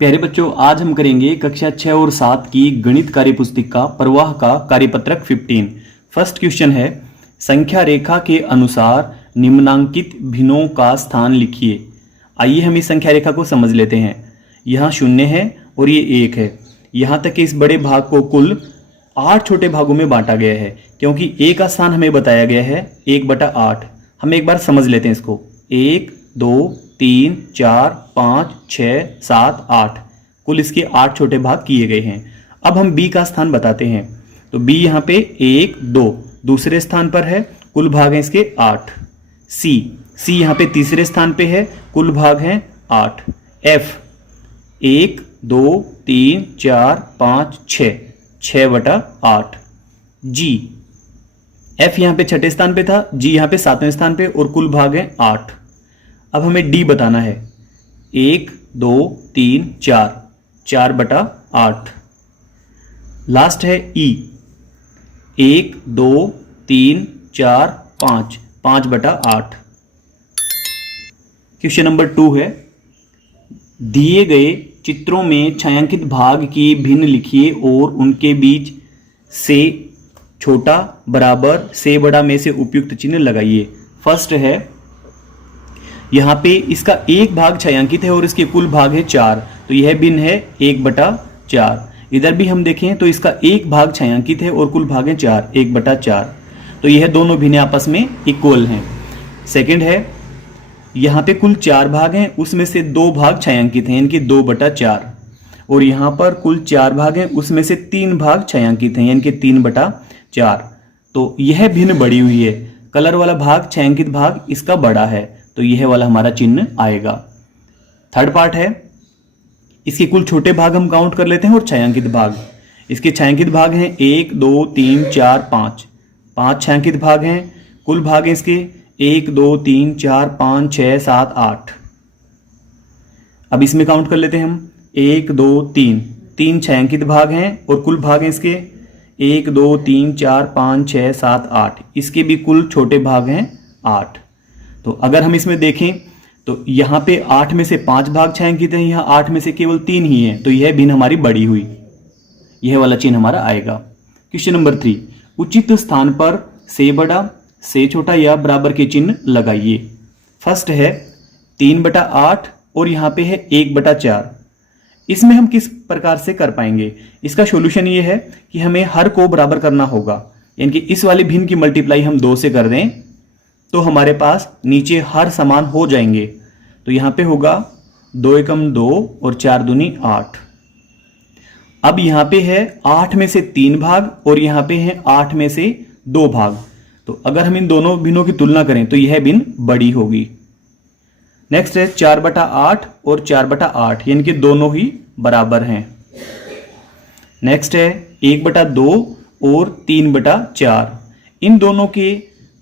प्यारे बच्चों, आज हम करेंगे कक्षा 6 और 7 की गणित कार्य पुस्तिका प्रवाह का कार्यपत्रक 15। फर्स्ट क्वेश्चन है, संख्या रेखा के अनुसार निम्नांकित भिन्नों का स्थान लिखिए। आइए हम इस संख्या रेखा को समझ लेते हैं। यहाँ 0 है और ये 1 है। यहाँ तक कि इस बड़े भाग को कुल 8 छोटे भागों में बांटा गया है, क्योंकि a का स्थान हमें बताया गया है 1/8। हम एक बार समझ लेते हैं इसको। 1, 2, 3, 4, 5, 6, 7, 8 कुल इसके 8 छोटे भाग किए गए हैं। अब हम b का स्थान बताते हैं, तो b यहाँ पे 1, 2 दूसरे स्थान पर है, कुल भाग हैं इसके 8। c यहाँ पे तीसरे स्थान पे है, कुल भाग हैं 8। f 1, 2, 3, 4, 5, 6 6/8। g f यहाँ पे छठे स्थान पे था, g यहाँ पे 7वें स्थान पे और कुल भाग है 8। अब हमें d बताना है। 1, 2, 3, 4 4/8। लास्ट है e 1, 2, 3, 4, 5 5/8। क्वेश्चन नंबर 2 है, दिए गए चित्रों में छायांकित भाग की भिन्न लिखिए और उनके बीच से छोटा बराबर से बड़ा में से उपयुक्त चिन्ह लगाइए। फर्स्ट है, यहाँ पे इसका एक भाग छायांकित है और इसके कुल भाग है 4, तो यह भिन्न है 1/4। इधर भी हम देखें तो इसका एक भाग छायांकित है और कुल भाग है 4 1/4, तो यह दोनों भिन्न आपस में इक्वल हैं। सेकंड है, यहाँ पे कुल 4 भाग हैं, उसमें से 2 भाग छायांकित हैं, इनके 2/4, और यहाँ पर कुल 4 भाग हैं, उसमें से 3 भाग छायांकित हैं, इनके 3/4, तो यह भिन्न बढ़ी हुई है। कलर वाला भाग छायांकित भाग इसका बड़ा है, तो यह वाला हमारा चिन्ह आएगा। थर्ड पार्ट है, इसके कुल छोटे भाग हम काउंट कर लेते हैं और छायांकित भाग। इसके छायांकित भाग हैं 1, 2, 3, 4, 5 छायांकित भाग हैं। कुल भाग हैं इसके 1, 2, 3, 4, 5, 6, 7, 8। अब इसमें काउंट कर लेते हैं हम 1, 2, 3 छायांकित भाग हैं और कुल भाग हैं इसके 1, 2, 3, 4, 5, 6, 7, 8। इसके भी कुल छोटे भाग हैं 8। तो अगर हम इसमें देखें तो यहाँ पे 8 में से 5 भाग छायांकित हैं, यहाँ 8 में से केवल 3 ही हैं, तो यह भिन्न हमारी बड़ी हुई, यह वाला चिन्ह हमारा आएगा। क्वेश्चन नंबर 3, उचित स्थान पर से बड़ा से छोटा या बराबर के चिन्ह लगाइए। फर्स्ट है 3/8 और यहाँ पे है 1/4। इसमें हम किस प्रकार से कर पाएंगे? इसका सॉल्यूशन ये है कि हमें हर को बराबर करना होगा, यानी कि इस वाले भिन्न की मल्टीप्लाई हम 2 से कर दें तो हमारे पास नीचे हर समान हो जाएंगे। तो यहाँ पे होगा 2 एकम 2 और 4 दूनी 8। अब यहाँ पे है 8 में से 3 भाग और यहाँ पे है 8 में से 2 भाग, तो अगर हम इन दोनों भिन्नों की तुलना करें तो यह भिन्न बड़ी होगी। नेक्स्ट है 4/8 और 4/8, यानी कि दोनों ही बराबर हैं। नेक्स्ट है 1/2 और 3/4, इन दोनों के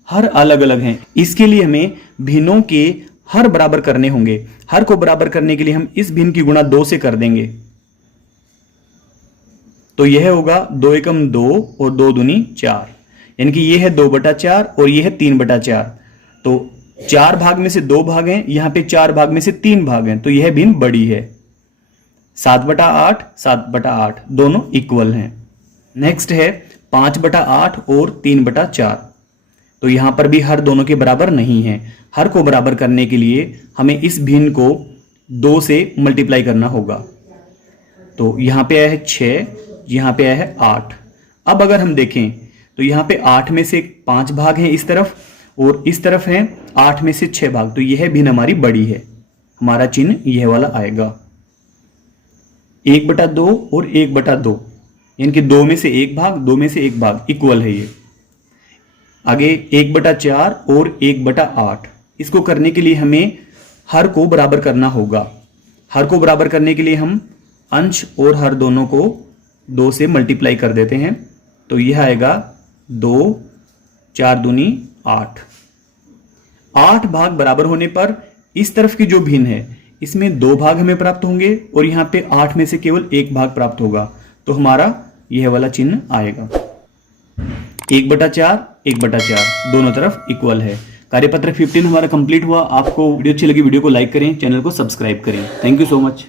हर अलग अलग हैं। इसके लिए हमें भिन्नों के हर बराबर करने होंगे। हर को बराबर करने के लिए हम इस भिन्न की गुणा 2 से कर देंगे, तो यह होगा 2 एकम 2 और 2 दूनी 4, यानी कि यह है 2/4 और यह है 3/4। तो 4 भाग में से 2 भाग हैं, यहां पे 4 भाग में से 3 भाग हैं, तो यह भिन्न बड़ी है। 7/8 7/8 दोनों इक्वल हैं। नेक्स्ट है 5/8 और 3/4, तो यहां पर भी हर दोनों के बराबर नहीं है। हर को बराबर करने के लिए हमें इस भिन्न को 2 से मल्टीप्लाई करना होगा, तो यहां पे आया है 6, यहां पे आया है 8। अब अगर हम देखें तो यहां पे 8 में से 5 भाग हैं इस तरफ और इस तरफ हैं 8 में से 6 भाग, तो यह भिन्न हमारी बड़ी है। हमारा चिन्ह यह वाला आएगा 1/2 और 1/2, यानी कि 2 में से 1 भाग 2 में से 1 भाग इक्वल है। ये आगे 1/4 और 1/8, इसको करने के लिए हमें हर को बराबर करना होगा। हर को बराबर करने के लिए हम अंश और हर दोनों को 2 से मल्टीप्लाई कर देते हैं, तो यह आएगा 2 4 दूनी 8। 8 भाग बराबर होने पर इस तरफ की जो भिन्न है इसमें 2 भाग हमें प्राप्त होंगे और यहाँ पे 8 में से केवल 1 भाग प्राप्त होगा, तो हमारा यह वाला चिन्ह आएगा। 1/4 1/4 दोनों तरफ इक्वल है। कार्यपत्र 15 हमारा कंप्लीट हुआ। आपको वीडियो अच्छी लगी, वीडियो को लाइक करें, चैनल को सब्सक्राइब करें। Thank you so much.